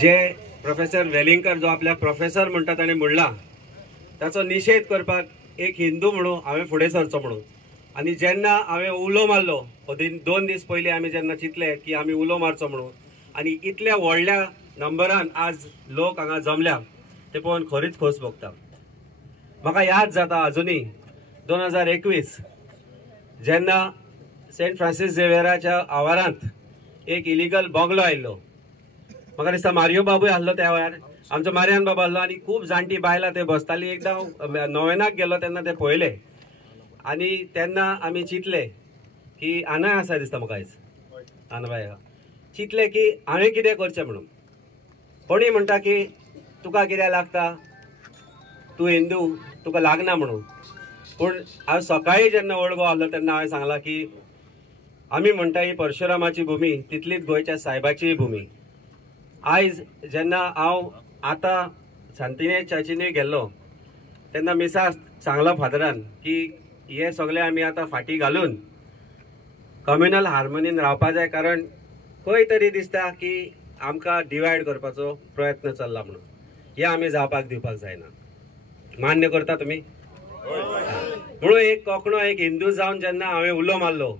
जे प्रोफेसर वेलिंगकर जो आपल्या प्रोफेसर म्हणटा ताणें म्हणला ताचो निषेध करपाक एक हिंदू म्हणून हांवें फुडें सरचो म्हणून आनी जेन्ना हांवें उलो मारलो 2 दीस पयलीं आमी जेन्ना चिंतले की आमी उलो मारचो म्हणून आनी इतल्या व्हडल्या नंबरान आज लोक हांगा जमल्या ते पळोवन खरीच खोस भोगता। म्हाका याद जाता अजुनी 2021 जेन्ना सेंट फ्रांसीस झेवियराच्या आवारांत एक इलिगल बंगलो आयिल्लो। म्हाका दिसता मारियो बाबूय आसलो त्या वेळार, आमचो मारियान बाबा आसलो आनी खूब जाणटी बायलां ते बसताली। एकदां नोवेनाक गेलो तेन्ना ते पळयले आनी तेन्ना आमी चिंतले की आनाय आसा दिसता म्हाका आयज आनाबाय चिंतले की हांवें कितें करचें म्हणून। कोणी म्हणटा की तुका कितें लागता, तूं हिंदू तुका लागना म्हणून। पूण हांव सकाळीं जेन्ना वळगो आसलो तेन्ना हांवें सांगलां की आमी म्हणटा ही परशुरामाची भुमी तितलीच गोंयच्या सायबाची भुमी। आयज जेन्ना हांव आतां शांतिनेज चर्चीनी गेल्लो तेन्ना मिसा सांगलो फादरान की हे सगळे आमी आतां फाटी घालून कम्युनल हार्मोनीन रावपा जाय, कारण खंय तरी दिसता की आमकां डिवायड करपाचो प्रयत्न चल्ला म्हणून। हे आमी जावपाक दिवपाक जायना। मान्य करता तुमी? म्हणून एक कोंकणो एक हिंदू जावन जेन्ना हांवें उलो मारलो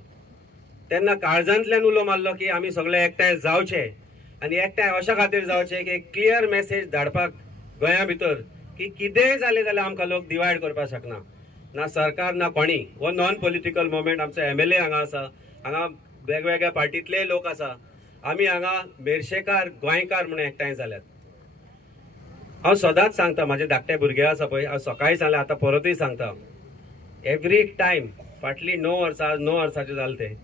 तेन्ना काळजांतल्यान उलो मारलो की आमी सगळे एकठांय जावचे आनी एकठांय अशा खातीर जावचे की एक क्लियर मेसेज धाडपाक गोंया भितर की कितेंय जालें जाल्यार आमकां लोक डिवायड करपाक शकना, ना सरकार ना कोणी। हो नॉन पॉलिटिकल मुवमेंट आमचो MLA हांगा आसा, हांगा वेगवेगळ्या पार्टींतले लोक आसा, आमी हांगा मेर्शेकार गोंयकार म्हणून एकठांय जाल्यात। हांव सदांच सांगता, म्हाजे धाकटे भुरगे आसा पळय, हांव सकाळीं सांगलें आतां परतूय सांगता, एवरी टायम फाटलीं 9 वर्सांचे जाले ते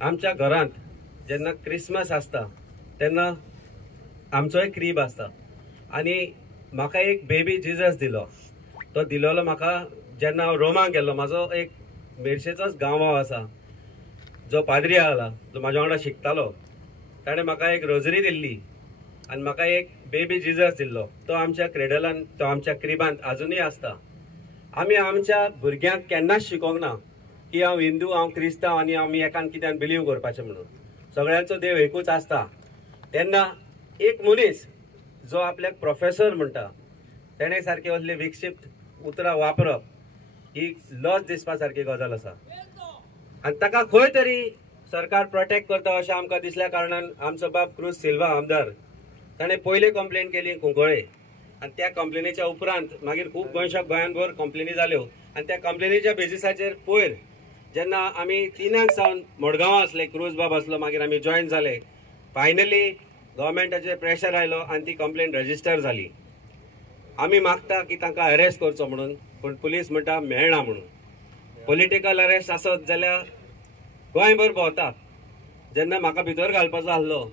आमच्या घरांत जेन्ना क्रिसमस आसता तेन्ना आमचोय क्रीब आसता आनी म्हाका एक बेबी जिजस दिलो। तो दिलोलो म्हाका जेन्ना हांव रोमाक गेल्लो। म्हाजो एक मेर्शेचोच गांव आसा जो पाद्री आसला, जो म्हाज्या वांगडा शिकतालो, ताणें म्हाका एक रोजरी दिल्ली आनी म्हाका एक बेबी जिजस दिल्लो। तो आमच्या क्रेडलान, तो आमच्या क्रिबांत आजुनूय आसता। आमी आमच्या भुरग्यांक केन्नाच शिकोवंक ना की हांव हिंदू हांव क्रिस्तांव आनी आमी एकान कित्यान बिलीव करपाचें म्हणून। सगळ्यांचो देव एकूच आसता। तेन्ना एक मनीस जो आपल्याक प्रोफेसर म्हणटा तेणें सारके असले विक्षिप्त उतरां वापरप ही लज दिसपा सारकी गजाल आसा आनी ताका खंय तरी सरकार प्रोटेक्ट करता अशें आमकां दिसल्या कारणान आमचो बाब क्रूज सिल्वा आमदार ताणें पयली कंप्लेन केली कुंकळे आनी त्या कंप्लेनीच्या उपरांत मागीर खूब गोंयांभर कंप्लेनी जाल्यो आनी त्या कंप्लेनीच्या बेजिसाचेर पयर जेन्ना आमी 3 सावन मडगांवां आसले, क्रूज बाब आसलो, मागीर आमी जॉयन जाले, फायनली गव्हर्मेंटाचेर प्रेशर आयलो आनी ती कंप्लेन रजिस्टर जाली। आमी मागता की तांकां अरेस्ट करचो म्हणून, पूण पुलीस म्हणटा मेळना म्हणून। पॉलिटिकल अरेस्ट आसत जाल्यार गोंयभर भोंवता। जेन्ना म्हाका भितर घालपाचो आसलो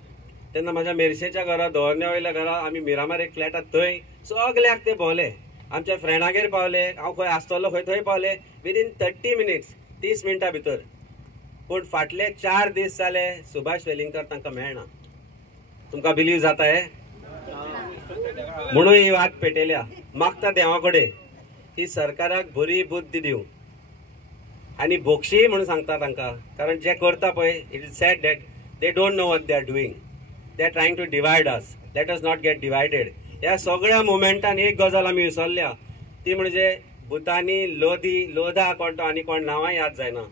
तेन्ना म्हाज्या मेर्शेच्या घरा, दोरण्या वयल्या घरा, आमी मिरामार एक फ्लॅट आसा थंय सगल्याक ते भोंवले, आमच्या फ्रेंडागेर पावले, हांव खंय आसतलो खंय थंय पावले विदीन 30 मिनिट्स 30 मिनटां भितर। पूण फाटले 4 दीस जाले सुभाष वेलिंगकर तांकां मेळना। तुमकां बिलीव जाता हे? म्हणून ही वाट पेटयल्या। मागता देवा कडेन की सरकाराक बरी बुद्धी दिवं आनी बोक्षी म्हणून सांगता तांकां, कारण जे करता पळय it is sad that they don't know what they are doing, they are trying to divide us, let us not get divided. ह्या सगळ्या मुवमेंटान एक गजाल आमी विसरल्या, ती म्हणजे भुतानी लोधा कोण तो आनी कोण नांवां याद जायना,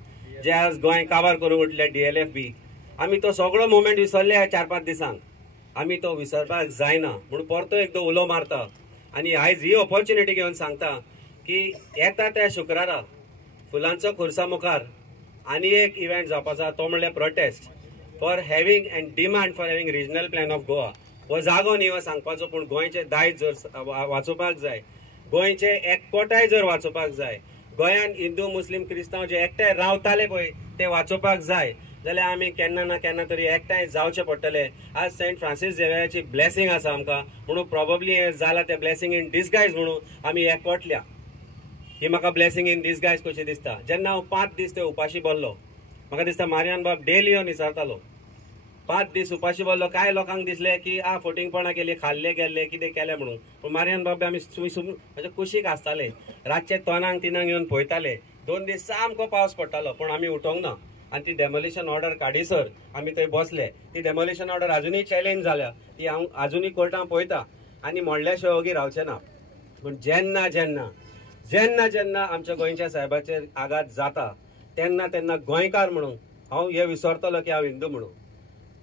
जे आज गोंय काबार करूंक उठले DLF बी। आमी तो सगळो मुवमेंट विसरले ह्या 4-5 दिसांक। आमी तो विसरपाक जायना म्हणून परतो एकदां उलो मारता आनी आयज ही ऑपॉर्च्युनिटी घेवन सांगता की येता त्या शुक्रारा फुलांचो खुर्सा मुखार आनी एक इव्हेंट जावपाचो, तो म्हणल्यार prostate for having end demand for having regional plan of Goa. हो जागो न्ही हो सांगपाचो, पूण गोंयचे दायज जर वाचोवपाक जाय, गोंयचे एकवटाय जर वाचोवपाक जाय, गोंयान हिंदू मुस्लीम क्रिस्तांव जे एकठांय रावताले पळय ते वाचोवपाक जाय जाल्यार आमी केन्ना ना केन्ना तरी एकठांय जावचे पडटले। आज सेंट फ्रांसीस झेवियराची ब्लेसिंग आसा आमकां, म्हणून प्रोबेबली हे जाला ते ब्लेसिंग इन डिसगायज म्हणून आमी एकवटल्या। ही म्हाका ब्लेसिंग इन डिसगायज कशी दिसता। जेन्ना हांव 5 दीस ते उपाशी बसलो, म्हाका दिसता मारियान बाब डेली येवन विचारतालो, 5 दीस उपाशी बसलो, कांय लोकांक दिसले की फोटिंगपणां केली, खाल्ले गेल्ले कितें केलें म्हणून, पूण मारियान बाब आमी म्हणजे कुशीक आसताले, रातचे 2-3 येवन पळयताले। 2 दीस सामको पावस पडटालो पूण आमी उठोंक ना आणि ती डेमोलिशन ऑर्डर काडीसर आमी थंय बसले. ती डेमोलिशन ऑर्डर अजूनही चॅलेंज झाल्या, ती हांव अजूनही कोर्टात पळयता आनी मोडल्या शिवाय ओगी रावचे ना. पूण जेन्ना जेन्ना जेन्ना जेन्ना आमच्या गोंयच्या साहेबाचेर आघात जाता तेन्ना तेन्ना गोंयकार म्हणून हांव हे विसरतलो की हांव हिंदू म्हणून.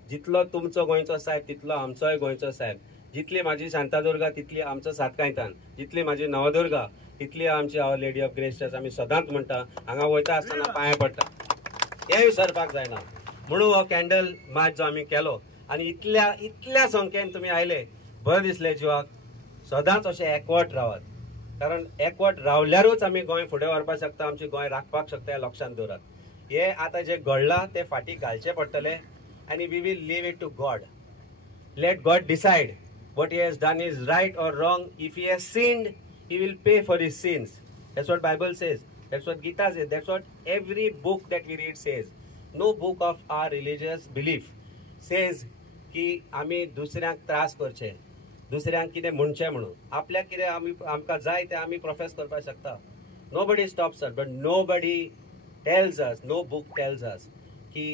जितलो तुमचो गोंयचो साहेब तितलो आमचोय गोंयचो साहेब. जितली म्हाजी शांतादुर्गा तितली आमचो सातकायतान, जितली म्हाजी नवदुर्गा तितली आमची आवर लेडी ऑफ ग्रेस चर्च आमी सदांच म्हणटा. हांगा वयता आसतना पांय पडटा, हे विसरपाक जायना. म्हणून हो कॅन्डल मार्च जो आमी केलो आनी इतल्या संख्येन तुमी आयले, बरें दिसलें जिवाक. सदांच अशें एकवट रावात, कारण एकवट रावल्यारूच आमी गोंय फुडें व्हरपाक शकता, आमची गोंय राखपाक शकता. हे लक्षांत दवरात. हे आतां जे घडलां ते फाटीं घालचें पडटलें आनी we will leave it to God. Let God decide what he has done is right or wrong. If he has sinned, he will pay for his sins. That's what Bible says. That's what Gita says. That's what every book that we read says. No book of our religious belief says की आमी दुसऱ्यांक त्रास करचे, दुसऱ्यांक कितें म्हणचें म्हणून. आपल्याक कितें आमकां जाय तें आमी प्रोफेस करपाक शकता. Nobody stops us, but nobody tells us, no book tells us की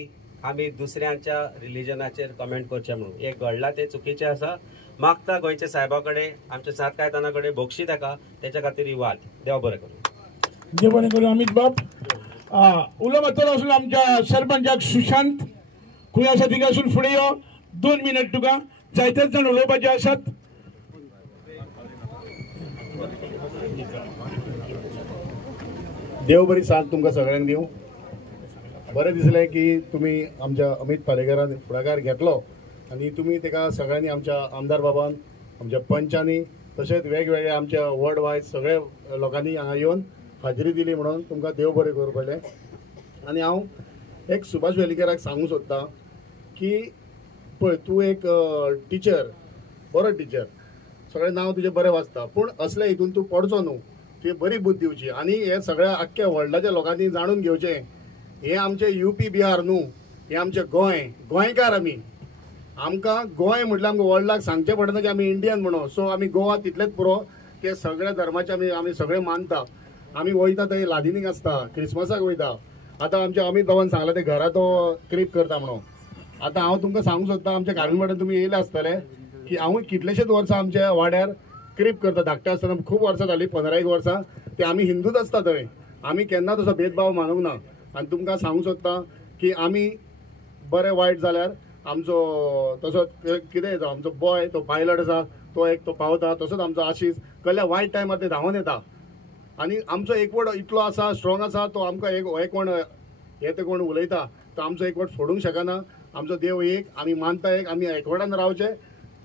आमी दुसऱ्यांच्या रिलिजनाचेर कमेंट करचें म्हणून. हे घडलां ते चुकीचें आसा. मागता गोंयच्या साहेबा कडेन, आमच्या सातकायताना कडेन भोगशी तेका, तेच्या खातीर ही वाद. देव बरें करूं. देव बरें करूं. अमित बाब उलो मातलो आसून आमच्या सरपंचाक सुशांत खंय आसा थिंगासून फुडें यो. 2 मिनट तुका. जायतेच जाण उलोवपाचे आसात. देव बरी साथ तुमकां सगळ्यांक दिवं. बरें दिसलें की तुमी आमच्या अमित पालेकरान फुडाकार घेतलो आनी तुमी तेका सगळ्यांनी, आमच्या आमदार बाबान, आमच्या पंचांनी, तशेंच वेगवेगळ्या आमच्या वर्ल्ड वायड सगळे लोकांनी हांगा येवन हाजिरी दिली. म्हणून तुमकां देव बरें करूं पयलें. आनी हांव एक सुभाष वेलीकराक सांगूंक सोदतां की पळय, तूं एक टिचर, बरो टिचर, सगळें नांव तुजें बरें वाचता, पूण असले हितून तूं पडचो न्हू. तुवें बरी बुद्ध दिवची आनी हे सगळ्या आख्ख्या वर्ल्डाच्या लोकांनी जाणून घेवचें. हे आमचे UP बिहार न्हू, हे आमचे गोंय. गोंयकार आमी. आमकां गोंय म्हटल्यार आमकां वर्ल्डाक सांगचें पडना की आमी इंडियन म्हणून. सो आमी गोवा तितलेच पुरो की सगळ्या धर्माचे आमी सगळे मानता. आमी वयता थंय लादिनीक आसता, क्रिसमसाक वयता. आतां आमच्या अमित बाबान सांगला ते घरा तो क्रीप करता म्हणून. आतां हांव तुमकां सांगूंक सोदतां, आमच्या गार्डन तुमी येयले आसतले की हांव कितलेशेच वर्सां आमच्या वाड्यार क्रीप करता. धाकटे आसतना खूब वर्सां जालीं, 15 वर्सां. ते आमी हिंदूच आसता थंय. आमी केन्ना तसो भेदभाव मानूंक ना. आनी तुमकां सांगूंक सोदतां की आमी बरें वायट जाल्यार आमचो तसोच कितें आमचो बॉय तो पायलट आसा तो पावता. तसोच आमचो आशीष कसल्या वायट टायमार ते धांवन येता. आनी आमचो एकवट इतलो आसा, स्ट्रॉंग आसा, तो आमकां एक कोण हे ते कोण उलयता तो आमचो एकवट फोडूंक शकना. आमचो देव एक, आमी मानता एक, आमी एकवटान रावचे.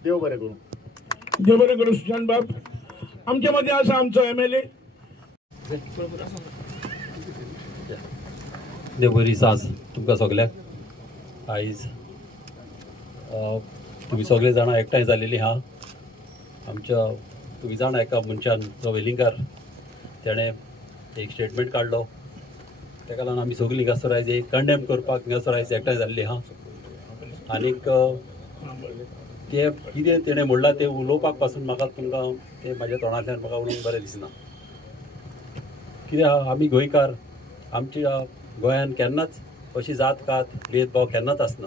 देव बरें करूं. देव बरें करूं. सुशांत बाब आमच्या मदीं आसा आमचो MLA. देव बरी सास तुमकां सगल्याक. आयज तुम्ही सगळे जाणां एकठांय जाल्लेली आहा. आमच्या तुम्ही जाणा एका मनशान जो वेलिंगकार तेणें एक स्टेटमेंट काडलो, तेका लागून आमी सगळीं हिंगासर आयज एक कंडेम करपाक हिंगासर आयज एकठांय जाल्लीं आहा. आनीक ते कितें तेणें म्हणलां तें उलोवपाक पासून म्हाका तुमकां तें म्हाज्या तोंडांतल्यान म्हाका उलोवंक बरें दिसना. कित्याक आमी गोंयकार, आमच्या गोंयान केन्नाच अशी जात कात भेदभाव केन्नाच आसना.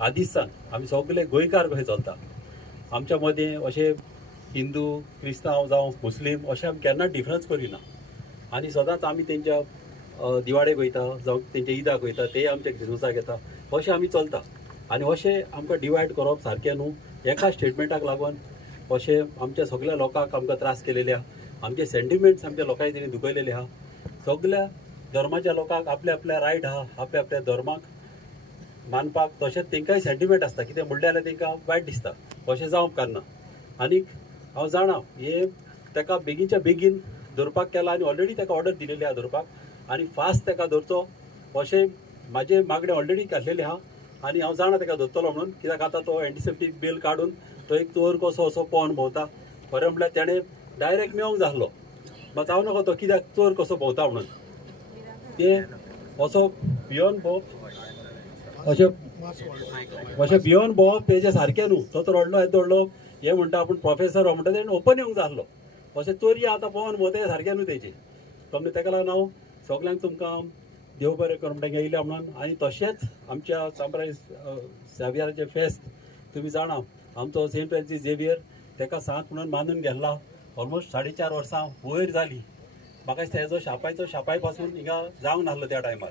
आदींच सान आमी सगळे गोंयकार कशे चलता. आमच्या मदें अशे हिंदू, क्रिस्तांव जावं मुस्लीम अशें आमी केन्ना डिफरन्स करिना. आनी सदांच आमी तेंच्या दिवाळेक वयता जावं तेंच्या ईदाक वयता, ते आमच्या क्रिसमसाक येता, अशें आमी चलता. आनी अशें आमकां डिवायड करप सारकें न्हू. एका स्टेटमेंटाक लागून अशें आमच्या सगळ्या लोकांक आमकां त्रास केलेले आहा. आमचे सेंटिमेंट्स आमच्या लोकांनी तेणी दुखयलेले आहा. सगळ्या धर्माच्या लोकांक आपल्या आपल्या रायट आहा, आपल्या आपल्या धर्माक मानपाक. तशेंच तेंकांय सेंटिमेंट आसता, कितें म्हणलें जाल्यार तेंकां वायट दिसता. अशें जावंक कान्ना. आनीक हांव जाणा हे तेका बेगीनच्या बेगीन धरपाक केला आनी ऑलरेडी तेका ऑर्डर दिलेली आहा धरपाक. आनी फास्ट तेका धरचो अशें म्हाजे मागणें ऑलरेडी घातलेली आहा. आनी हांव जाणा तेका धरतलो म्हणून. कित्याक आतां तो एंटीसेप्टीक बिल काडून तो एक चोर कसो असो पोवन भोंवता. खरें म्हणल्यार तेणें डायरेक्ट मेळोंक जाय आसलो. मात हांव नाका तो कित्याक चोर कसो भोंवता म्हणून. ते असो भियोन भोंवप अशें भियोन भोंवप तेजें सारकें न्हू. तो तर रडलो हें दडलो हें म्हणटा आपूण प्रोफेसर हो म्हणटा तेणें ओपन येवंक जाय आसलो. अशें चोरी आतां पोवन भोंवता हें सारकें न्हू तेजें. समजें. तेका लागून हांव सगल्यांक तुमकां देव बरें करूं म्हणटा येयल्या म्हणून. आनी तशेंच आमच्या सांबराई शावियाराचें फेस्त तुमी जाणा, आमचो सेंट फ्रांसीस झेवियर ताका सांत म्हणून मानून गेल्ला. ऑलमोस्ट 4.5 वर्सां वयर जाली. म्हाका तेजो शापाय पासून हिंगा जावंक नासलो त्या टायमार.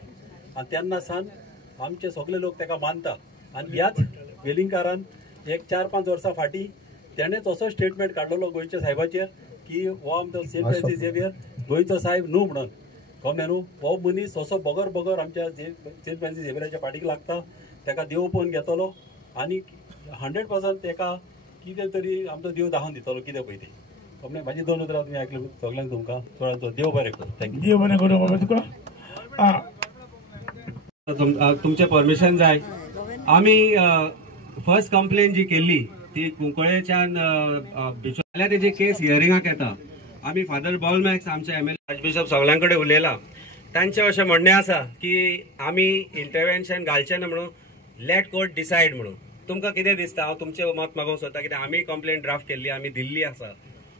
आनी तेन्ना सावन आमचे सगळे लोक ताका मानता. आनी ह्याच वेलिंगकारान एक 4-5 वर्सां फाटीं तेणेच असो स्टेटमेंट काडलेलो गोंयच्या साहेबाचेर की हो आमचो सेंट फ्रांसीस झेवियर गोंयचो साहेब न्हू म्हणून. कळ्ळें न्हू, हो मनीस असो बगर आमच्या सेंट फ्रांसीस झेवियराच्या फाटीक लागता. ताका देव पळोवन घेतलो आनी 100% ताका कितें तरी आमचो देव दाखोवन दितलो कितें पळय तें. कळ्ळें, म्हाजी 2 उतरां तुमी आयकली सगळ्यांक तुमकां चोळांचो देव बरें करूं. थँक्यू. देव बरें करूं बाबा तुका. तुमचे परमिशन जाय. आमी फर्स्ट कंप्लेन जी केल्ली ती कुंकळ्ळेच्यान जाल्यार तेजी केस हियरिंगाक येता. आमी फादर बॉलमॅक्स आमचे MLA आर्चबिशप सगळ्यां कडेन उलयला. तांचें अशें म्हणणें आसा की आमी इंटरव्हेन्शन घालचें ना म्हणून, लेट कोर्ट डिसायड म्हणून. तुमकां कितें दिसता? हांव तुमचें मत मागोवंक सोदता कित्याक आमी कंप्लेन ड्राफ्ट केल्ली, आमी दिल्ली आसा.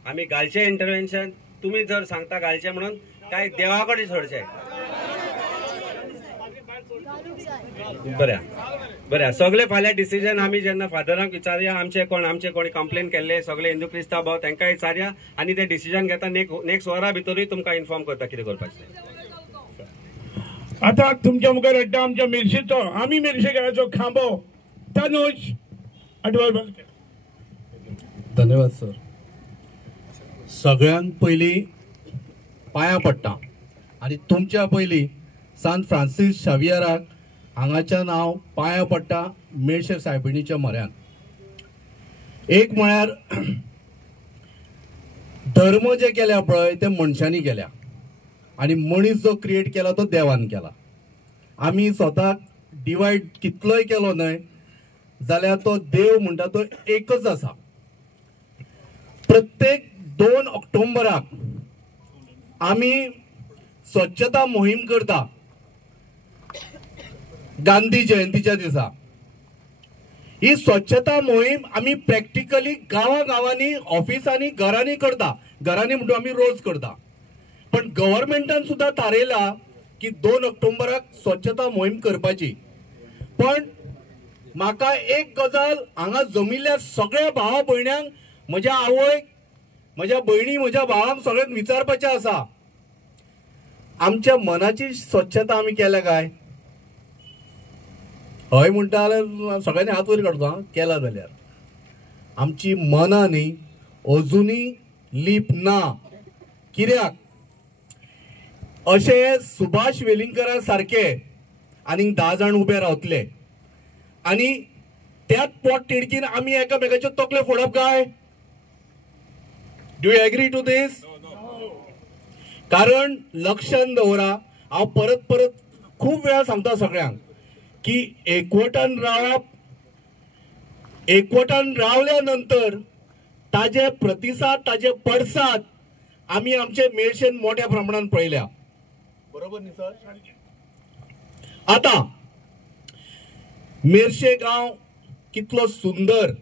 आमी घालचें इंटरव्हेन्शन? तुमी जर सांगता घालचें म्हणून काय देवा कडेन सोडचें? बऱ्या सगळे फाल्यां डिसिजन आमी जेन्ना फादरांक विचारया, आमचे कोणी कंप्लेन केल्ले सगळे हिंदू क्रिस्तांव भाव तांकां विचारया आनी ते डिसिजन घेता. नेक्स्ट वरा भितरूय तुमकां इन्फॉर्म करता कितें करपाचें. आता तुमच्या मुखार हाडटा आमच्या मेर्शेचो, आमी मेर्शेकाराचो खांबो तनुज अडवाल. धन्यवाद सर. सगळ्यांक पयलीं पांयां पडटा आनी तुमच्या पयलीं सांत फ्रांसीस शावियराक हांगाच्यान हांव पांयां पडटा मेर्शे सायबिणीच्या म्हऱ्यान. एक म्हळ्यार धर्म जे केल्या पळय ते मनशांनी केल्या आनी मनीस जो क्रिएट केला तो देवान केला. आमी स्वताक डिवायड कितलोय केलो न्हय जाल्यार तो देव म्हणटा तो एकच आसा. प्रत्येक 2 ऑक्टोबराक आमी स्वच्छता मोहीम करता गांधी जयंतीच्या दिसा. ही स्वच्छता मोहीम आमी प्रॅक्टिकली गांवांनी ऑफिसांनी घरांनी करता. घरांनी म्हणून आमी रोज करता. पण गव्हर्नमेंटान सुद्धा थारयला की 2 ऑक्टोबराक स्वच्छता मोहीम करपाची. पण म्हाका एक गजाल हांगा जमिल्ल्या सगळ्या भावा भयण्यांक, म्हज्या आवयक, म्हज्या भयणी, म्हज्या भावांक सगळ्यांक विचारपाचें आसा, आमच्या मनाची स्वच्छता आमी केल्या काय? हय म्हणटा जाल्यार सगळ्यांनी हात वयर काडचो. केला जाल्यार आमची मनां न्ही अजुनूय लीप ना. कित्याक? अशे सुभाष वेलिंगकरा सारखे आनीक 10 जाण उबे रावतले आनी त्याच पोट तिडकीन आमी एकामेकाचे तकले फोडप काय? डू यू एग्री टू दिस? कारण लक्षांत दवरा, हांव परत खूब वेळा सांगता सगळ्यांक की एकवटान रावप, एकवटान रावल्या नंतर ताजे प्रतिसाद, ताजे पडसाद आमी आमचे मेर्शेन मोठ्या प्रमाणात पळयल्या. बरोबर न्ही सर? आता मेर्शे गांव कितलो सुंदर,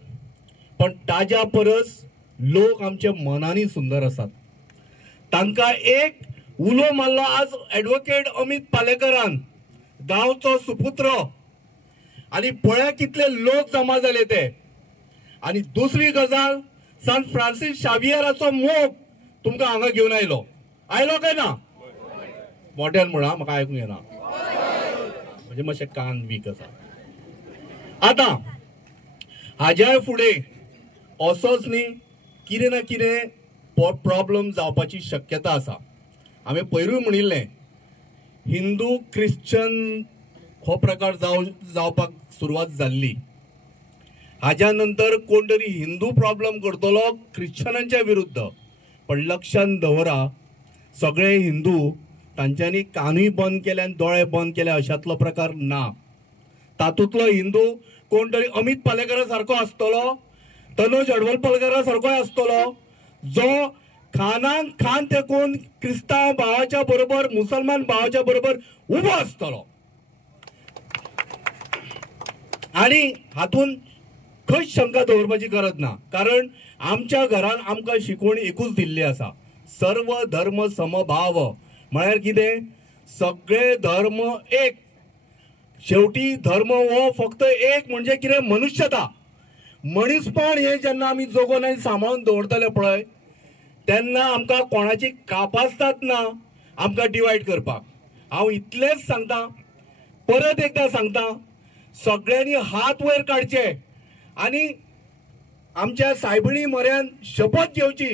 पण ताज्या परस लोक आमच्या मनांनी सुंदर असतात. तांकां एक उलो मारलो आज ॲडव्होकेट अमित पालेकरान, गांवचो सुपुत्र, आणि पळया कितले लोक जमा जाले ते. आणि दुसरी गजाल, सांत फ्रांसीस शावियराचो मोग तुमकां हांगा घेवन आयलो काय ना? मोठ्यान म्हणा, म्हाका आयकूंक येना, म्हणजे मातशे कान वीक आसा. आता हाज्या फुडें असोच न्ही कितें ना कितें प्रॉब्लेम जावपाची शक्यता आसा. हांवें पयरूय म्हणिल्लें, हिंदू क्रिश्चन हो प्रकार जावपाक सुरवात जाल्ली. हाज्या नंतर कोण तरी हिंदू प्रॉब्लेम करतलो क्रिश्चनांच्या विरुद्ध. पण लक्षांत दवरा, सगळे हिंदू तांच्यांनी कानूय बंद केले आनी दोळे बंद केले अशातलो प्रकार ना. तातूंतलो हिंदू कोण तरी अमित पालेकरा सारको आसतलो, तनुज अडवल पालेकरा सारकोय आसतलो, जो खानान खान तेकून क्रिस्तांव भावाच्या बरोबर, मुसलमान भावाच्या बरोबर उबो आसतलो. आणि हातून खंयच शंका दवरपाची गरज ना. कारण आमच्या घरान आमकां शिकवण एकूच दिल्ली आसा, सर्व धर्म समभाव. म्हळ्यार कितें? सगळे धर्म एक. शेवटी धर्म हो फक्त एक म्हणजे कितें मनुष्यता, मनीसपण हे जेन्ना आमी जगोवन आनी सांबाळून दवरतले पळय तेन्ना आमकां कोणाची कापासतात ना आमकां डिवायड करपाक. हांव इतलेंच सांगता, परत एकदा सांगता, सगळ्यांनी हात वयर काडचे आनी आमच्या सायबिणी म्हऱ्यान शपथ घेवची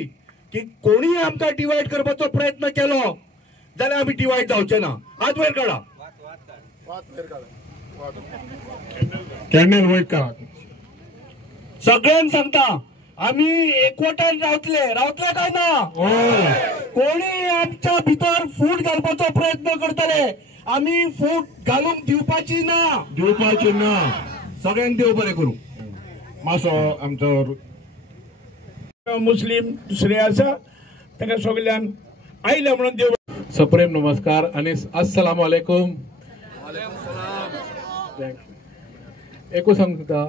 की कोणीय आमकां डिवायड करपाचो प्रयत्न केलो जाल्यार आमी डिवायड जावचे ना. हात वयर काडा. कॅन्डल वयर काढा. सगळ्यांक सांगता, आमी एकवटान रावतले काय ना. कोणी आमच्या भितर फूट घालपाचो प्रयत्न करतले आमी फूट घालूंक दिवपाची ना. सगळ्यांक देव बरें करूं. मासो आमचो मुस्लिम दुसरे आसा ताका सगळ्यांक आयले म्हणून देव. सप्रेम नमस्कार आणि अस्सलाम वालेकुम. एकू सांगता,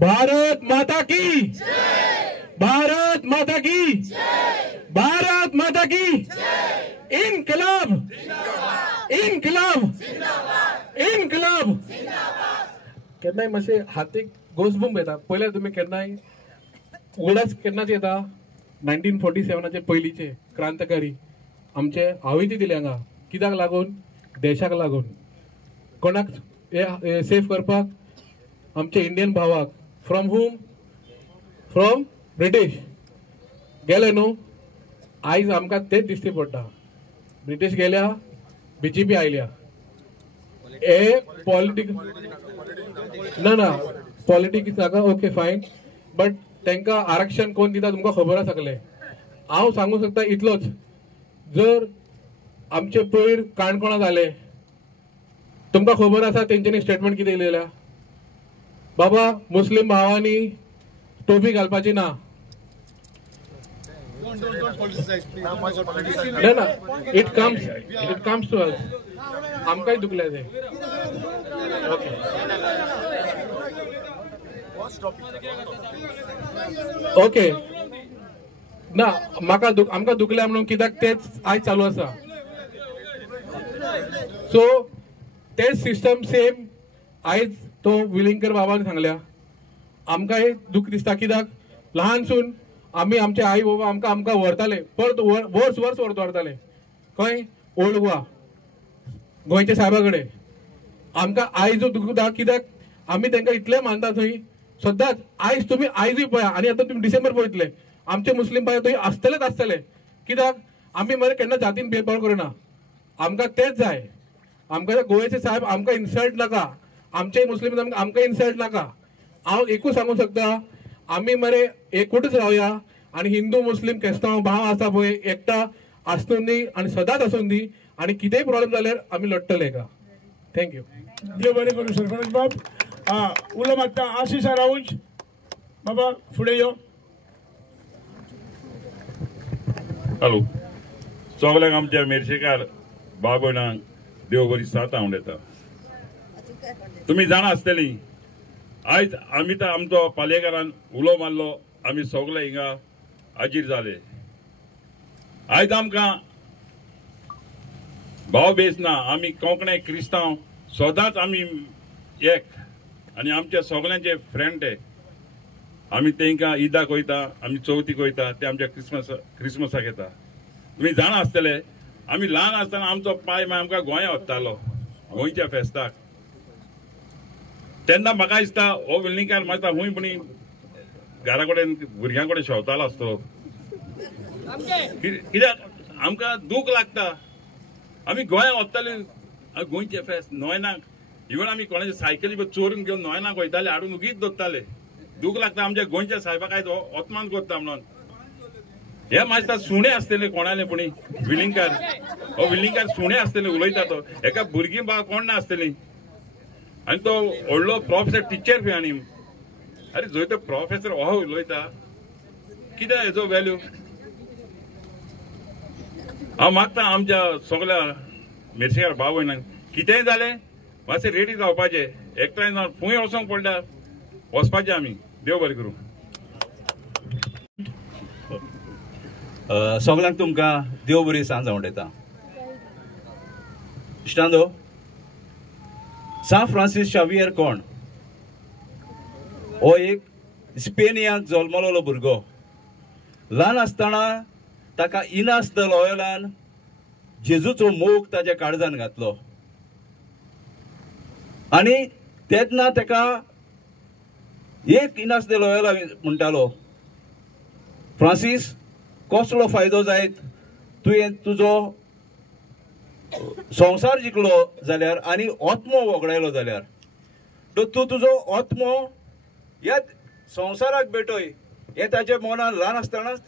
भारत माता की, भारत माता की, भारत माता की. इनकलाब, इनकलाब, इनकलाब. केन्नाय मातशें हातीक गोजबूम येता. पयले तुमी केन्नाय उगडास केन्नाच येता 1947 पयलींचे क्रांतकारी आमचे हांवें दिले हांगा. कित्याक लागून? देशाक लागून. कोणाक सेफ करपाक? आमचे इंडियन भावाक. From hmm? From British. गेले न्हू. आयज आमकां तेच दिश्टी पडटा. ब्रिटीश गेल्या, BJP आयल्या. हे पॉलिटिक्स ना पॉलिटिक्स नाका. ओके फायन, बट तांकां आरक्षण कोण दिता तुमकां खबर आसा सगळें. हांव सांगूंक शकता इतलोच, जर आमचे पयर काणकोणा जाले, तुमकां खबर आसा तेंच्यांनी स्टेटमेंट कितें दिलेल्या? बाबा मुस्लिम भावांनी टोपी घालपाची ना. ना इट कम्स टू अस. आमकांय दुखले ते. ओके ना म्हाका आमकां दुखल्या म्हणून कित्याक तेच आयज चालू आसा. सो तेच सिस्टम सेम आयज तो विलिंगकर बाबान सांगल्या. आमकां हे दूख दिसता. कित्याक ल्हानसून आमी आमचे आई बाबा आमकां व्हरताले, परत वर्स व्हरताले खंय? ओल्ड गोवा, गोंयच्या साहेबा कडेन. आमकां आयज दूख दा. कित्याक आमी तांकां इतलें मानता थंय. सदांच आयज तुमी आयजूय पळया आनी आतां तुमी डिसेंबर पळयतले, आमचे मुस्लिम भाय थंय आसतले. कित्याक आमी मरे केन्ना जातीन भेदभाव करिना. आमकां तेच जाय. आमकां गोंयचे साहेब आमकां इन्सल्ट नाका, आमचे मुस्लिम आमकां इन्सल्ट नाका. हांव एकूच सांगूंक शकता, आमी मरे एकूटच रावया आनी हिंदू मुस्लिम क्रिस्तांव भाव आसा पळय एकटा आसून दी आनी सदांच आसून दी. आनी कितेंय प्रॉब्लेम जाल्यार आमी लडटले का. थँक्यू. देव बरें करूं. सरपंच बाब उलो मागता. आशिश राऊंच बाबा फुडें यो. हॅलो सगळ्यांक आमच्या मेर्शेकार भाव भयणांक देव बरी साथ हांव दिता. तुमी जाणा आसतलीं आयज आमी तर आमचो पालयेकारान उलो मारलो, आमी सगळे हिंगा हाजीर जाले. आयज आमकां भाव बेस ना. आमी कोंकणे क्रिस्तांव सदांच आमी एक आनी आमच्या सगळ्यांचे फ्रेंड ते. आमी तांकां ईदाक वयता, आमी चवथीक वयता, ते आमच्या क्रिसमसाक येता. तुमी जाणा आसतले आमी ल्हान आसतना आमचो पाय माय आमकां गोंया व्हरतालो गोंयच्या फेस्ताक. तेन्ना म्हाका दिसता हो वेलिंगकार मारता खूंय पुणी घरा कडेन भुरग्यां कडेन शेवतालो आसतलो. कित्याक आमकां दूख लागता. आमी गोंया वताले गोंयचे फेस्त नोयनाक. इवन आमी कोणाचे सायकली चोरून घेवन नोयनाक वयताले, हाडून उगीच दवरताले. दूख लागता आमच्या गोंयच्या साहेबाक आयज अपमान करता म्हणून. हे मागीर सुणे आसतले कोणाले पुणी विलिंगकार. हो विलिंगकार सुणे आसतले उलयता तो. एका भुरगीं बाळ कोण ना आसतली आनी तो व्हडलो प्रोफेसर टिचर बी. आनी अरे जंय तो प्रोफेसर हो उलयता कितें हेजो व्हॅल्यू? हांव मागता आमच्या सगळ्या मेर्शेकार भाव भयणांक कितेंय जालें मातशें रेडी जावपाचें. एकठांय जावन खूंय वचोंक पडल्यार वचपाचें आमी. देव बरें करूं. सगळ्यांक तुमकां देव बरी सांज हांव दिता. इश्टांदो, सान फ्रांसीस शावियर कोण? हो एक स्पेनियांत जल्मलोलो भुरगो. ल्हान आसतना ताका इनास द लॉयलान जेजूचो मोग ताच्या काळजान घातलो आनी तेन्ना ताका एक इनास द लॉयला म्हणटालो, फ्रांसीस, कसलो फायदो जायत तुवें तुजो संवसार जिखलो जाल्यार आनी आत्मो वगडायलो जाल्यार, तूं तुजो आत्मो ह्या संवसाराक भेटय. हें ताच्या मनान ल्हान आसतनाच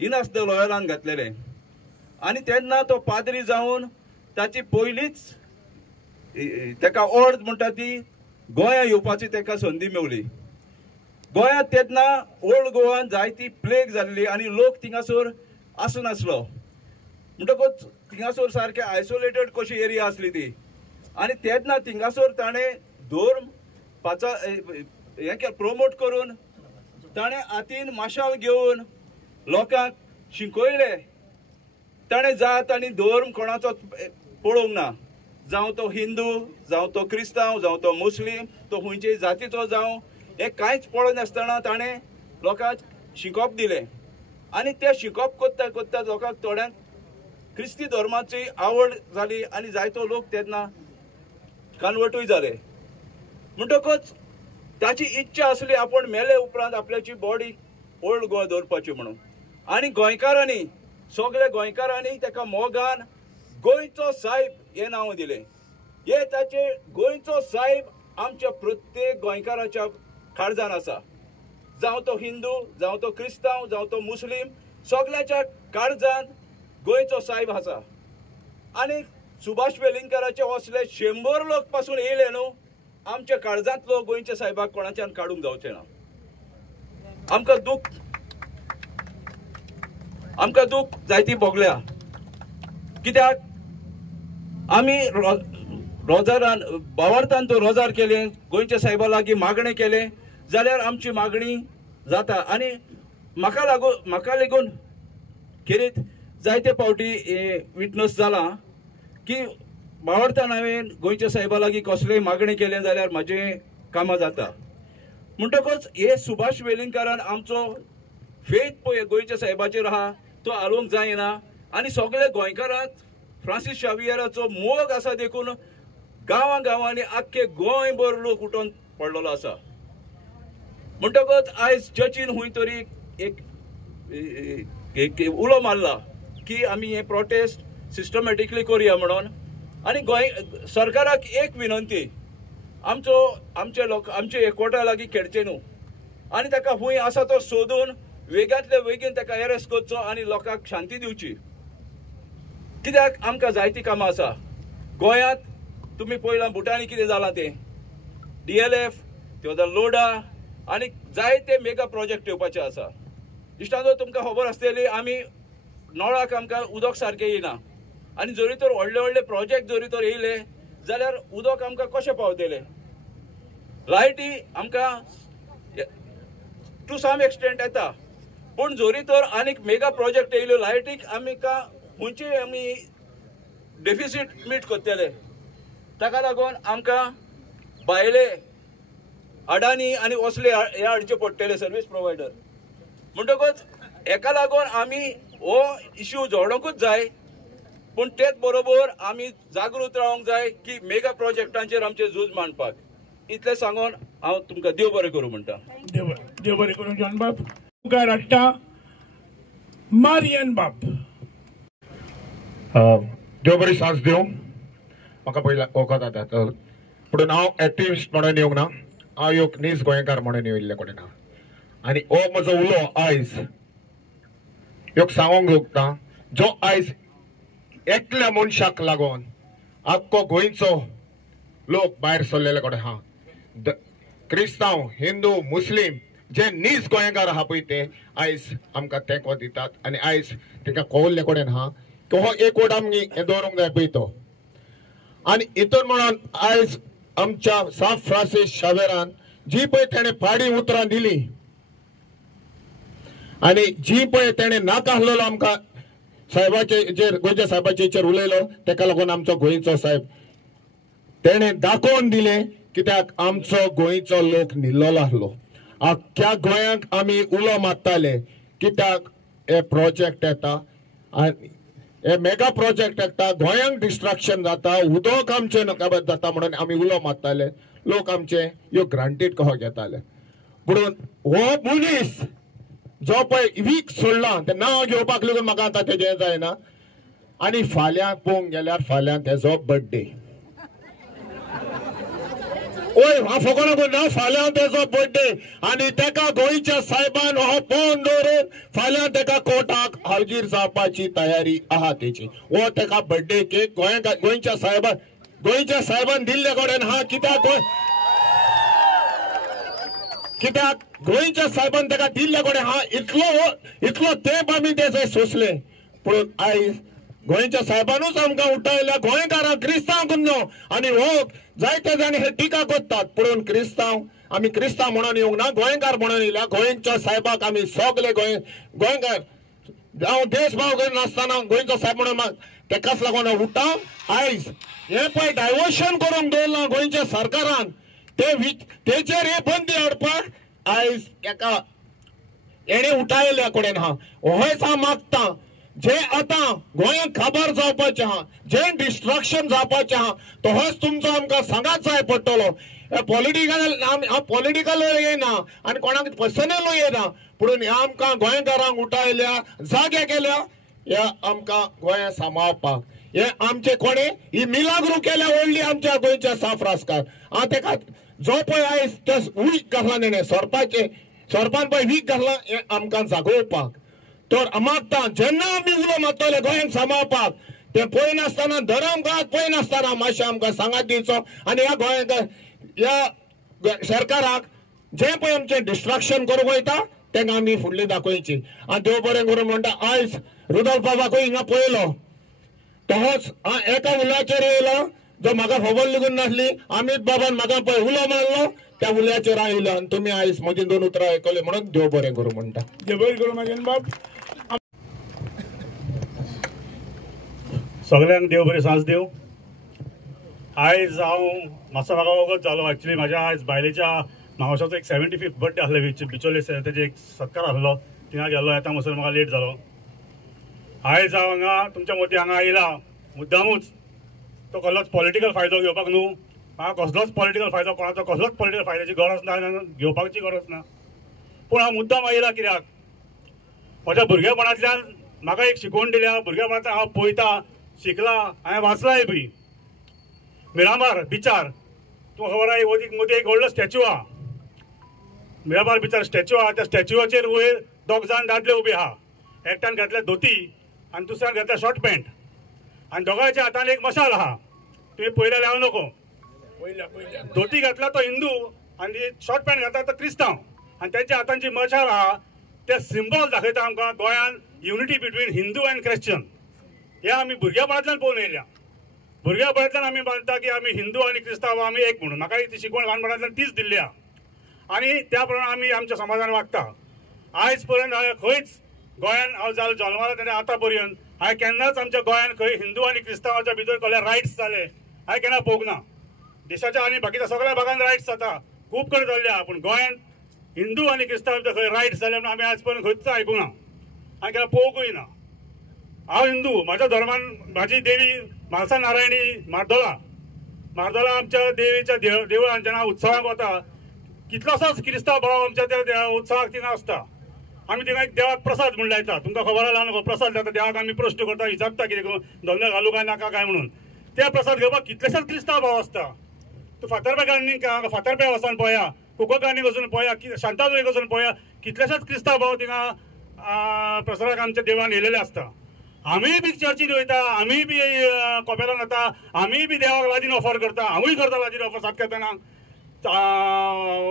इनास द लॉयलान घातलेलें. आनी तेन्ना तो पाद्री जावन ताची पयलीच ताका अर्द म्हणटा ती गोंया येवपाची ताका संदी मेवली. गोंयांत तेन्ना ओल्ड गोवान जायती प्लेग जाल्ली आनी लोक थिंगासोर आसनासलो. म्हणटकूच थिंगासोर सारके आयसोलेटेड कशी एरिया आसली ती. आनी तेन्ना थिंगासोर ताणें धर्म हें प्रोमोट करून ताणें हातीन माशाल घेवन लोकांक शिकयलें. ताणें जात आनी धर्म कोणाचो पळोवंक ना, जावं तो हिंदू, जावं तो क्रिस्तांव, जावं तो मुस्लीम, तो खंयचेय जातीचो जावं, हें कांयच पळोवनासतना ताणें लोकांक शिकोवप दिलें. आनी तें शिकोवप कोत्ता कोत्ता लोकांक थोड्यांक क्रिस्ती धर्माची आवड जाली आनी जायतो लोक तेन्ना कन्वर्टूय जाले. म्हणटकूच ताची इच्छा आसली आपूण मेले उपरांत आपल्याची बॉडी ओल्ड गोवा दवरपाची म्हणून. आनी गोंयकारांनी, सगळे गोंयकारांनी ताका मोगान गोंयचो साहेब हें नांव दिलें. हे ताचे गोंयचो साहेब आमच्या प्रत्येक गोंयकाराच्या काळजान आसा. जावं तो हिंदू, जावं तो क्रिस्तांव, जावं तो मुस्लीम, सगळ्याच्या काळजान गोंयचो साहेब आसा. आनी सुभाष वेलिंगकराचे असले 100 लोक पासून येयले न्हू, आमच्या काळजांतलो गोंयच्या साहेबाक कोणाच्यान काडूंक जावचें ना. आमकां दूख जायती भोगल्या. कित्याक आमी रोजारान भावार्थान तो रोजार केलें, गोंयच्या साहेबा लागीं मागणें केलें जाल्यार आमची मागणी जाता. आनी म्हाका लागून खेरीत जायते फावटी विटनस जाला की भावार्थान हांवें गोंयच्या साहेबा लागीं कसलेय मागणें केलें जाल्यार म्हाजें कामां जाता. म्हणटकूच हे सुभाष वेलिंगकारान आमचो फेथ पळय गोंयच्या साहेबाचेर आहा तो हालोवंक जायना. आनी सगळे गोंयकारांक फ्रांसीस शावियराचो मोग आसा देखून गांवांनी आख्खे गोंयभर लोक उठोवन पडलेलो आसा. म्हणटकूच आयज चर्चीन खंय तरी एक उलो मारला की आमी हे प्रोटेस्ट सिस्टमॅटिकली करुया म्हणून. आनी गोंय सरकाराक एक विनंती, आमचे एकवटा लागीं खेळचे न्हू आनी ताका खंय आसा तो सोदून वेगांतले बेगीन ताका अरेस्ट करचो आनी लोकांक शांती दिवची. कित्याक आमकां जायतीं कामां आसा गोंयांत. तुमी पळयलां भुटानी कितें जालां तें, DLF, त्यो लोडा आनी जायते मेगा प्रोजेक्ट येवपाचे आसा. इश्टांनो, तुमकां खबर आसतली आमी नळाक आमकां उदक सारकें येयना आनी जरी तर व्हडले प्रोजेक्ट जरी तर येयले जाल्यार उदक आमकां कशें पावतलें. लायटी आमकां टू सम एक्सटेंट येता, पूण जरी तर आनीक मेगा प्रोजेक्ट येयल्यो लायटीक आमकां खंयचेय आमी डेफिसीट मीट करतले. ताका लागून आमकां भायले अडानी आनी असले हे हाडचे पडटले सर्वीस प्रोवायडर. म्हणटकूच हेका लागून आमी हो इश्यू जोडोंकूच जाय, पूण तेच बरोबर आमी जागृत रावंक जाय की मेगा प्रोजेक्टांचेर आमचे झूज मांडपाक. इतलें सांगून हांव तुमकां देव बरें करूं म्हणटा. देव बरें करूं जॉन बाब. मुखार हाडटा मारियन बाब. देव बरी सांज दिवं. म्हाका पयला वखद जाता पूण हांव एक्टिविस्ट म्हणून येवंक ना, हांव एक नीज गोंयकार म्हणून येयल्ले कडेन ना. आनी हो म्हजो उलो आयज एक सांगूंक सोदता, जो आयज एकल्या मनशाक लागून आख्खो गोंयचो लोक भायर सरलेले कडेन आहा. क्रिस्तांव, हिंदू, मुस्लीम जे नीज गोंयकार आहा पळय ते आयज आमकां तेंको दितात आनी आयज ताका कळिल्ले कडेन आहा की हो एकवट आमी हें दवरूंक जाय पळय तो. आनी हितून म्हणून आयज आमच्या सान फ्रांसीस शावेरान जी पळय तेणें फाडी उतरां दिली आनी जी पळय तेणें नाका आसलेलो आमकां गोंयच्या साहेबाचेर उलयलो तेका लागून आमचो गोंयचो साहेब तेणे दाखोवन दिले कित्याक आमचो गोंयचो लोक निल्लोलो आसलो. अख्ख्या गोंयांक आमी उलो मारताले कित्याक हे प्रोजेक्ट येता आनी हे मेगा प्रोजेक्ट येता गोंयांक डिस्ट्रक्शन जाता उदक आमचें नकाबत जाता म्हणून आमी उलो मारताले. लोक आमचे ह्यो ग्रांटेड कहो घेताले पुणून हो मनीस जो पळय वीक सोडला ते नांव घेवपाक लागून म्हाका आतां तेजें जायना. आनी फाल्यां पळोवंक गेल्यार फाल्यां तेजो बर्थडे. ओय हांव फकोना ना फाल्यां तेजो बर्थडे आनी तेका गोंयच्या साहेबान हो पळोवन दवरून फाल्यां तेका कोर्टाक हाजीर जावपाची तयारी आहा तेची. हो तेका बर्थडे केक गोंयच्या साहेबान दिल्ले कडेन हा कित्याक गोंयच्या साहेबान तेका दिल्ले कडेन हा इतलो तेंप आमी तेजे सोंसले पूण आयज गोंयच्या साहेबानूच आमकां उठयल्या गोंयकारांक क्रिस्तांव कन्नो आनी हो जायते जाणी हे टिका करतात पूण क्रिस्तांव आमी क्रिस्तांव म्हणून येवंक ना गोंयकार म्हणून येयल्या. गोंयच्या साहेबाक आमी सगळे गोंयकार हांव देशभाव करून नासतना गोंयचो साहेब म्हणून तेकाच लागून उठा. आयज हे पळय डायवर्शन करूंक दवरलां गोंयच्या सरकारान तेचेर हे बंदी हाडपाक आयज एका हेणे उठयल्या कडेन हा. होयच हांव मागता जे आतां गोंयांक खबर जावपाचें आहा जे डिस्ट्रक्शन जावपाचें आहा तोच तुमचो आमकां सांगात जाय पडटलो. पॉलिटिकल येना आनी कोणाक पर्सनल येना पूण हे आमकां गोंयकारांक उठयल्या जागे केल्या हे आमकां गोंया सांबाळपाक. हे आमचे कोणे ही मिलाग्रू केल्या व्हडली आमच्या गोंयच्या साफ्रासकार. तेका जो पळय आयज ते वीक घातला तेणे सरपान पळय वीक घातला हे आमकां जागोवपाक. तर मागता जेन्ना आमी उलो मारतले गोंयांक सांबाळपाक ते पळयनासतना धरम काळात पळयनासतना मातशें आमकां सांगात दिवचो आनी ह्या गोंयांक ह्या सरकाराक जे पळय आमचें डिस्ट्रक्शन करूंक वयता तेंकां आमी फुडली दाखोवची. आनी देव बरें करून म्हणटा आयज रुदोल्फ बाबाकूय हिंगा पळयलो तोच एका उल्याचेर येयलो जो म्हाका खबर लेगून नासली. अमित बाबान म्हाका पळय उलो मारलो त्या उल्याचेर हांव येयलो आनी तुमी आयज म्हजी 2 उतरां आयकले म्हणून देव बरें करूं म्हणटा. देव बरें करूं म्हाजेन बाब. सगळ्यांक देव बरी सांज देव. आयज हांव मातसो म्हाका वगत जालो एक्चुअली म्हाज्या आयज बायलेच्या मावशाचो एक 75th बर्थडे आसलो बिचोले तेजे एक सत्कार आसलो थिंगा गेल्लो येता म्हणसर म्हाका लेट जालो. आयज हांव हांगा तुमच्या मदीं हांगा येयला मुद्दामूच तो कसलोच पॉलिटिकल फायदो घेवपाक न्हू. म्हाका कसलोच पॉलिटिकल फायदो कोणाचो कसलोच पॉलिटिकल फायद्याची गरज ना घेवपाची गरज ना. पूण हांव मुद्दाम येयला कित्याक म्हज्या भुरगेपणांतल्यान म्हाका एक शिकवण दिल्या. भुरगेपणांतल्यान हांव पळयता शिकला हांवें वाचलाय बी. मिरामार बिचार तुमकां खबर आहा मदीं एक व्हडलो स्टॅच्यू आहा. मिरामार बिचार स्टॅच्यू आहा. त्या स्टॅच्यूवाचेर वयर 2 जाण दादले उबे आहा. एकट्यान घातल्या धोती आनी दुसऱ्यान घातल्या शॉर्ट पॅन्ट आनी दोगांच्या हातान एक मशाल आहा. तुमी पळयल्यार हांव नको. धोती घातला तो हिंदू आनी शॉर्ट पॅन्ट घातला तो क्रिस्तांव आनी तेंच्या हातान जी मशाल आहा ते सिंबल दाखयता आमकां गोंयान unity between Hindu end Christian. हे आमी भुरगेपणांतल्यान पळोवन येयल्या. भुरगेपणांतल्यान आमी मानता की आमी हिंदू आनी क्रिस्तांव आमी एक म्हणून. म्हाका ती शिकवण ल्हानपणांतल्यान तीच दिल्ली आहा आनी त्या प्रमाणे आमी आमच्या समाजान वागता. आयज पर्यंत हांवें खंयच गोंयान हांव जालो जल्माला तेन्ना आतां पर्यंत हांवें केन्नाच आमच्या गोंयान खंय हिंदू आनी क्रिस्तांवाच्या भितर कसले रायट्स जाले हांवें केन्ना पळोवंक ना. देशाच्या आनी बाकीच्या सगळ्या भागांत रायट्स जाता खूब कडेन जाल्ल्या पूण गोंयान हिंदू आनी क्रिस्तांव भितर खंय रायट्स जाले म्हणून आमी आज पर्यंत खंयच आयकूंक ना हांवें केन्ना पळोवंकूय ना. हांव हिंदू. म्हाज्या धर्मान म्हाजी देवी म्हालसा नारायणी मार्दोला आमच्या देवीच्या देवळान जेन्ना उत्सवाक वता कितलोसोच क्रिस्तांव भाव आमच्या त्या उत्सवाक थिंगा आसता. आमी थिंगा एक देवाक प्रसाद म्हूण लायता. तुमकां खबर आहा न्हू प्रसाद जाता देवाक आमी प्रश्न करता विचारता कितें धंदो घालूं काय नाका काय म्हणून. त्या प्रसाद घेवपाक कितलेशेच क्रिस्तांव भाव आसता. तूं फातर्पे गार्डनीक फातर्पे वचून पळया कुको गार्डनीक वचून पळया शांतादुर्गेक वचून पळया कितलेशेच क्रिस्तांव भाव थिंगा प्रसादाक आमच्या देवान येयलेले आसता. आमीय बी चर्चीन वयता आमीय बी कोपेलान वता आमीय बी देवाक लाजीन ऑफर करता. हांवूय करता लाजीन ऑफर सारकें तेन्ना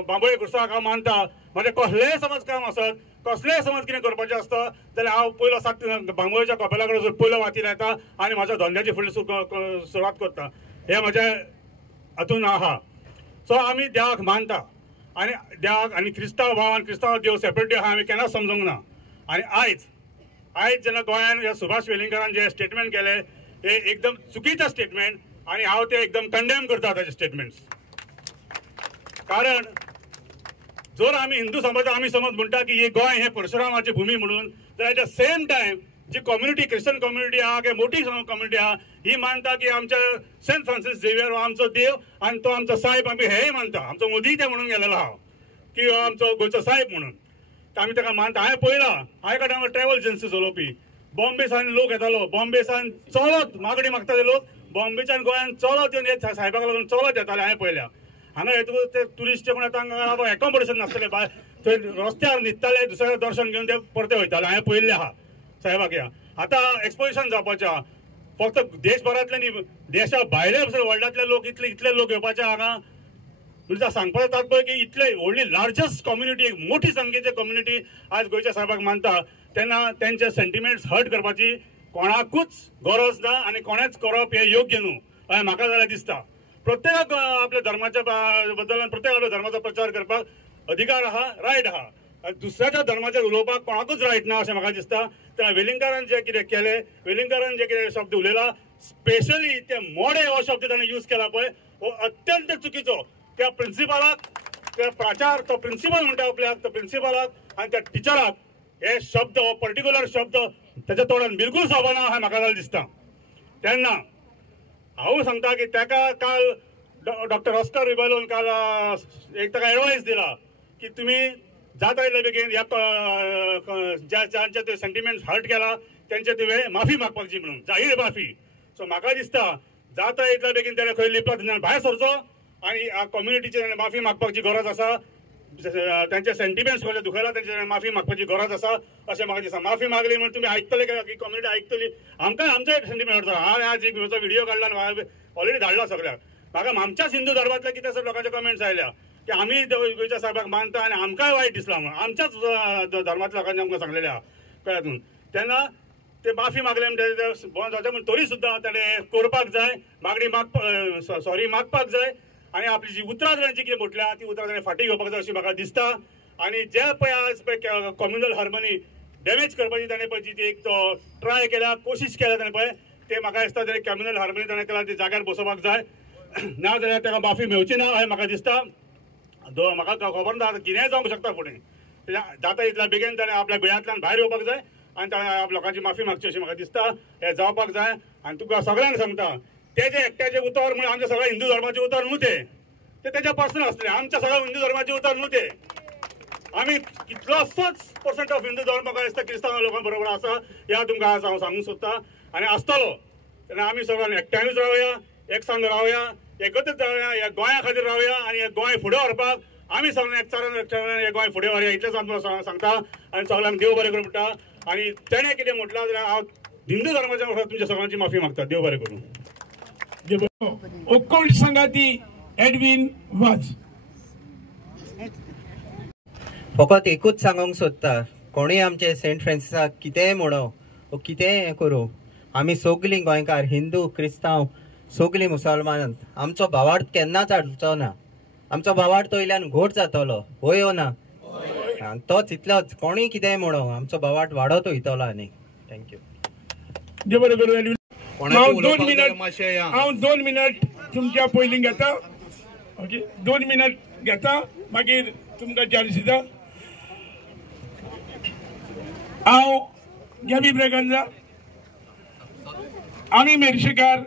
बांबोळे कृष्णाक हांव मानता. म्हणजे कसलेंय समज काम आसत कसलेंय समज कितें करपाचें आसता जाल्यार हांव पयलो बांबोळेच्या कोपेला कडेन वचून पयलो वाती लायता आनी म्हाज्या धंद्याची फुडली सुरवात करता. हे म्हज्या हातून आहा. सो आमी देवाक मानता आनी देवाक आनी क्रिस्तांव भाव आनी क्रिस्तांव देव सेपरेट देव आहा आमी केन्नाच समजूंक ना. आनी आयज आयज जेन्ना गोंयान सुभाष वेलिंगरान जे स्टेटमेंट केले हे एकदम चुकीचं स्टेटमेंट आणि हांव ते एकदम कंडेम करता ताचे स्टेटमेंट्स. कारण जर आमी हिंदू समाज आमी समज म्हणटा की हे गोंय हे परशुरामाची भूमी म्हणून, तर एट द सेम टायम जी कम्युनिटी क्रिश्चन कम्युनिटी आहा किंवा मोठी कम्युनिटी आहा ही मानता की आमच्या सेंट फ्रांसीस झेवियर हो आमचो देव आणि तो आमचो साहेब. आमी हेय मानता, आमचो मोदी ते म्हणून गेलेलो आहा की हो आमचो गोंयचो साहेब म्हणून, आमी ताका मानता. हांवें पळयलां, हांवें कडे ट्रॅव्हल एजन्सी चलोवपी बॉम्बेसान लोक येतालो, बॉम्बेसान चलत मागणी मागताले लोक, बॉम्बेच्यान गोंयान चलत येवन साहेबाक लागून चलत येताले. हांवें पळयल्या हांगा येतकूच ते ट्युरिस्ट कोण तांकां एकोमोडेशन नासतलें, थंय रस्त्यार न्हिदताले, दुसऱ्या दर्शन घेवन ते परते वयताले. हांवें पळयल्लें आहा साहेबाक. आतां एक्सपोजिशन जावपाचें आहा, फक्त देशभरांतले न्ही, देशा भायले वर्ल्डांतले लोक इतले लोक येवपाचे हांगा. म्हणजे सांगपाचें तात्पर्य की इतले व्हडली लार्जस्ट कम्युनिटी, मोठी संख्येची कम्युनिटी आज गोंयच्या साहेबाक मानता, तेन्ना तेंचे सेंटिमेंट्स हर्ट करपाची कोणाकूच गरज ना आणि कोणेच करप हे योग्य न्हू अशें म्हाका जाल्यार दिसता. प्रत्येक आपल्या धर्माच्या बद्दल प्रत्येक आपल्या धर्माचो प्रचार करपाक अधिकार आहा, रायट आहा. दुसऱ्याच्या धर्माचेर उलोवपाक कोणाकूच रायट ना अशें म्हाका दिसता. त्या वेलिंगरान जे कितें केलें, वेलिंगरान जे कितें शब्द उलयला, स्पेशली ते मोडे हो शब्द ताणें यूज केला पळय, हो अत्यंत चुकीचो. त्या प्रिंसिपलाक, त्या प्राचार, तो प्रिंसिपल म्हणटा आपल्याक, तो प्रिंसिपलाक आणि त्या टिचराक हे शब्द, हो पर्टिक्युलर शब्द त्याच्या तोंडान बिलकुल सोबना अशें म्हाका जाल्यार दिसता. तेन्ना हांव सांगता की ताका काल डॉक्टर ऑस्कर रिबेलोन काल एक ताका एडवायस दिला की तुमी जाता तितले बेगीन ह्या ज्यांचे ते सेंटिमेंट्स हर्ट केला त्यांचे तुवें माफी मागपाची म्हणून, जाहीर माफी. सो म्हाका दिसता जाता तितले बेगीन तेणें खंय लिपला थंय भायर सरचो आणि कम्युनिटीचे माफी मागपाची गरज आसा. त्यांचे सेंटिमेंट्स खंय दुखयला त्यांचे माफी मागपाची गरज आसा अशें म्हाका दिसता. माफी मागली म्हणून तुमी आयकतले की कम्युनिटी आयकतली, आमकां आमचे सेंटिमेंट आसा. हांवें आज एक व्हिडिओ काडला आनी ऑलरेडी धाडला सगळ्याक. म्हाका आमच्याच हिंदू धर्मांतले कितें सर लोकांचे कमेंट्स आयल्या की आमी गोंयच्या साहेबाक मानता आनी आमकांय वायट दिसला म्हणून, आमच्याच धर्मांतल्या लोकांनी आमकां सांगलेलें आहा कळ्ळ्यात. तेन्ना ते माफी मागले म्हणजे बंद जावचें पूण तरी सुद्दां ताणें करपाक जाय, मागणी मागपाक जाय आणि आपली जी उतरां ताणें जी कितें म्हटल्या ती उतरां ताणें फाटीं घेवपाक जाय अशी म्हाका दिसता. आणि जे पळय आज पळय कम्युनल हार्मनी डॅमेज करपाची ताणें पळय जी एक तो ट्राय केल्या, कोशिश केल्या ताणें पळय, ते म्हाका दिसता ताणें कम्युनल हार्मनी ताणें केला ती जाग्यार बसोवपाक जाय, ना जाल्यार ताका माफी मेळची ना अशें म्हाका दिसता. म्हाका खबर ना कितेंय जावंक शकता फुडें. जाता इतल्या बेगीन ताणें आपल्या बिळांतल्यान भायर येवपाक जाय आनी ताणें लोकांची माफी मागची अशी म्हाका दिसता. हें जावपाक जाय. आनी तुका सगळ्यांक सांगता तेजे एकट्याचे उतर म्हणजे आमच्या सगळ्या हिंदू धर्माचे उतर न्हू ते त्याच्या पर्सनल असले, आमच्या सगळ्या हिंदू धर्माचे उतर न्हू ते. आमी कितलोसोच पर्सेंट ऑफ हिंदू धर्म म्हाका दिसता क्रिस्तांव लोकां बरोबर आसा, ह्या तुमकां आज हांव सांगूंक सोदता. आनी आसतलो तेन्ना आमी सगळ्यांनी एकट्यानूच रावया, एक संग रावया, एकत्रीत रावया, ह्या गोंया खातीर रावया आनी हे गोंय फुडें व्हरपाक आमी सगळ्यांनी एकचारान हे गोंय फुडें व्हरया इतलेंच हांव सांगता. आनी सगळ्यांक देव बरें करूं म्हणटा. आनी तेणें कितें म्हटलां जाल्यार हांव हिंदू धर्माच्या वांगडा तुमच्या सगळ्यांची माफी मागता. देव बरें करूं. ओक्कोल्ट संगाती एडविन वाज. फकत एकूच सांगूंक सोदता, कोणूय आमचे सेंट फ्रांसिसाक कितेंय म्हणो कितेंय करूं, आमी सगलीं गोंयकार हिंदू क्रिस्तांव सगलीं मुसलमान आमचो भावार्थ केन्नाच आडचो ना. आमचो भावार्थ वयल्यान घोट जातलो, वयो ना. तोच इतलोच, कोणूय कितेंय म्हणो आमचो भावार्थ वाडत वयतलो. आनी थँक्यू. हांव 2 मिनट तुमच्या पयलीं घेता. ओके 2 मिनट घेता, मागीर तुमकां चार्ज दिता. हांव गॅबी ब्रेगंजा, आमी मेर्शेकार